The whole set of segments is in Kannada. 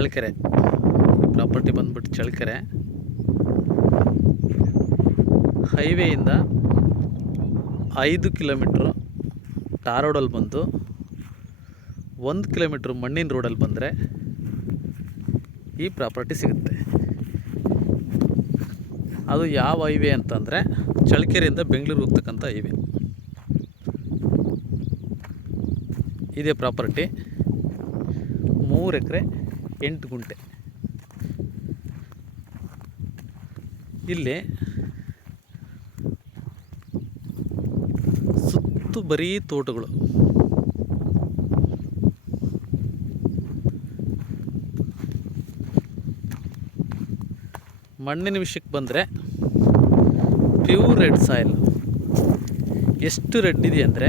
ಚಳ್ಳಕೆರೆ. ಪ್ರಾಪರ್ಟಿ ಬಂದ್ಬಿಟ್ಟು ಚಳ್ಳಕೆರೆ. ಹೈವೇಯಿಂದ ಐದು ಕಿಲೋಮೀಟ್ರು ಟಾರ್ ರೋಡಲ್ಲಿ ಬಂದು ಒಂದು ಕಿಲೋಮೀಟ್ರ್ ಮಣ್ಣಿನ ರೋಡಲ್ಲಿ ಬಂದರೆ ಈ ಪ್ರಾಪರ್ಟಿ ಸಿಗುತ್ತೆ. ಅದು ಯಾವ ಹೈವೇ ಅಂತಂದರೆ ಚಳ್ಳಕೆರೆಯಿಂದ ಬೆಂಗಳೂರು ಹೋಗ್ತಕ್ಕಂಥ ಹೈವೇ. ಇದೇ ಪ್ರಾಪರ್ಟಿ. ಮೂರು ಎಕರೆ ಎಂಟು ಗುಂಟೆ. ಇಲ್ಲಿ ಸುತ್ತು ಬರೀ ತೋಟಗಳು. ಮಣ್ಣಿನ ವಿಷಯಕ್ಕೆ ಬಂದರೆ ಪ್ಯೂರ್ ರೆಡ್ ಸಾಯಿಲ್ ಎಷ್ಟು ರೆಡ್ ಇದೆ ಅಂದರೆ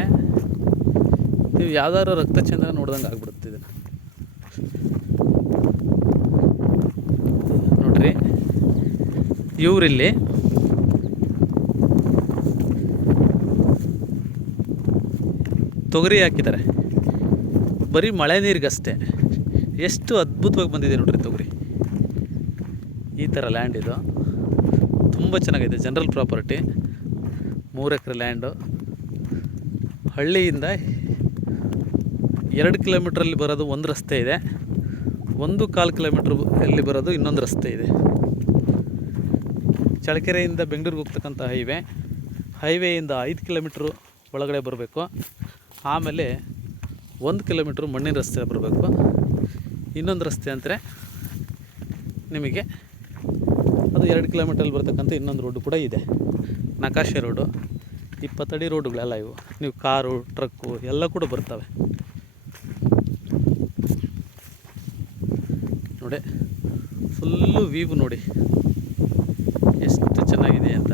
ನೀವು ಯಾವ್ದಾದ್ರು ರಕ್ತಚಂದ್ರ ನೋಡ್ದಂಗೆ ಆಗ್ಬಿಡುತ್ತೆ ಇದನ್ನು ನೋಡ್ರಿ ಇವರಿಲ್ಲಿ. ತೊಗರಿ ಹಾಕಿದ್ದಾರೆ. ಬರೀ ಮಳೆ ನೀರಿಗಷ್ಟೇ. ಎಷ್ಟು ಅದ್ಭುತವಾಗಿ ಬಂದಿದೆ ನೋಡ್ರಿ ತೊಗರಿ. ಈ ಥರ ಲ್ಯಾಂಡ್ ಇದು. ತುಂಬ ಚೆನ್ನಾಗಿದೆ ಜನರಲ್ ಪ್ರಾಪರ್ಟಿ ಮೂರು ಎಕರೆ ಲ್ಯಾಂಡು ಹಳ್ಳಿಯಿಂದ ಎರಡು ಕಿಲೋಮೀಟ್ರಲ್ಲಿ ಬರೋದು ಒಂದು ರಸ್ತೆ ಇದೆ. ಒಂದು ಕಾಲು ಕಿಲೋಮೀಟ್ರ್ ಅಲ್ಲಿ ಬರೋದು ಇನ್ನೊಂದು ರಸ್ತೆ ಇದೆ. ಚಳ್ಳಕೆರೆಯಿಂದ ಬೆಂಗಳೂರಿಗೆ ಹೋಗ್ತಕ್ಕಂಥ ಹೈವೇ, ಹೈವೇಯಿಂದ ಐದು ಕಿಲೋಮೀಟ್ರು ಒಳಗಡೆ ಬರಬೇಕು. ಆಮೇಲೆ ಒಂದು ಕಿಲೋಮೀಟ್ರ್ ಮಣ್ಣಿನ ರಸ್ತೆ ಬರಬೇಕು. ಇನ್ನೊಂದು ರಸ್ತೆ ಅಂದರೆ ನಿಮಗೆ ಅದು ಎರಡು ಕಿಲೋಮೀಟ್ರಲ್ಲಿ ಬರ್ತಕ್ಕಂಥ ಇನ್ನೊಂದು ರೋಡು ಕೂಡ ಇದೆ. ನಕಾಶೆ ರೋಡು, ಇಪ್ಪತ್ತಡಿ ರೋಡುಗಳೆಲ್ಲ ಇವು. ನೀವು ಕಾರು, ಟ್ರಕ್ಕು ಎಲ್ಲ ಕೂಡ ಬರ್ತವೆ. ನೋಡಿ, ಫುಲ್ಲು ವೀವ್ ನೋಡಿ. ಎಷ್ಟು ಚೆನ್ನಾಗಿದೆ ಅಂತ.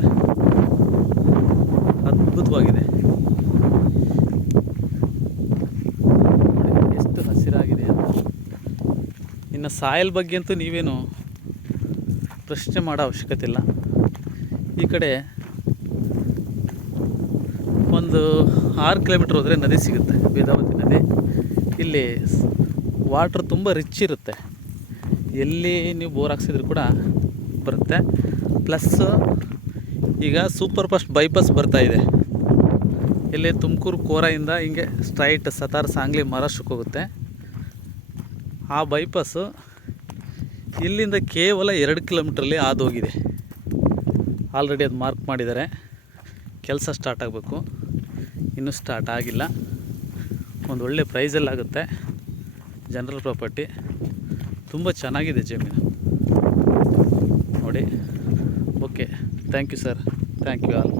ಅದ್ಭುತವಾಗಿದೆ. ಎಷ್ಟು ಹಸಿರಾಗಿದೆ ಅಂತ. ಇನ್ನು ಸಾಯಲ್ ಬಗ್ಗೆ ಅಂತೂ ನೀವೇನು ಪ್ರಶ್ನೆ ಮಾಡೋ ಅವಶ್ಯಕತೆ ಇಲ್ಲ. ಈ ಕಡೆ ಒಂದು ಆರು ಕಿಲೋಮೀಟ್ರ್ ಹೋದರೆ ನದಿ ಸಿಗುತ್ತೆ, ವೇದಾವತಿ ನದಿ. ಇಲ್ಲಿ ವಾಟ್ರ್ ತುಂಬ ರಿಚ್ ಇರುತ್ತೆ. ಎಲ್ಲಿ ನೀವು ಬೋರ್ ಹಾಕ್ಸಿದ್ರು ಕೂಡ ಬರುತ್ತೆ. ಪ್ಲಸ್ಸು ಈಗ ಸೂಪರ್ ಫಾಸ್ಟ್ ಬೈಪಾಸ್ ಬರ್ತಾ ಇದೆ. ಇಲ್ಲಿ ತುಮಕೂರು ಕೋರೆಯಿಂದ ಹಿಂಗೆ ಸ್ಟ್ರೈಟ್ ಸತಾರ ಸಾಂಗ್ಲಿ ಮಹಾರಾಷ್ಟ್ರಕ್ಕೆ ಹೋಗುತ್ತೆ. ಆ ಬೈಪಾಸು ಇಲ್ಲಿಂದ ಕೇವಲ ಎರಡು ಕಿಲೋಮೀಟ್ರಲ್ಲಿ ಹೋಗಿದೆ ಆಲ್ರೆಡಿ ಅದು ಮಾರ್ಕ್ ಮಾಡಿದ್ದಾರೆ. ಕೆಲಸ ಸ್ಟಾರ್ಟ್ ಆಗಬೇಕು. ಇನ್ನೂ ಸ್ಟಾರ್ಟ್ ಆಗಿಲ್ಲ. ಒಂದು ಒಳ್ಳೆ ಪ್ರೈಸಲ್ಲಾಗುತ್ತೆ ಜನರಲ್ ಪ್ರಾಪರ್ಟಿ ತುಂಬ ಚೆನ್ನಾಗಿದೆ ಜಮೀನು. ನೋಡಿ. Okay thank you sir thank you all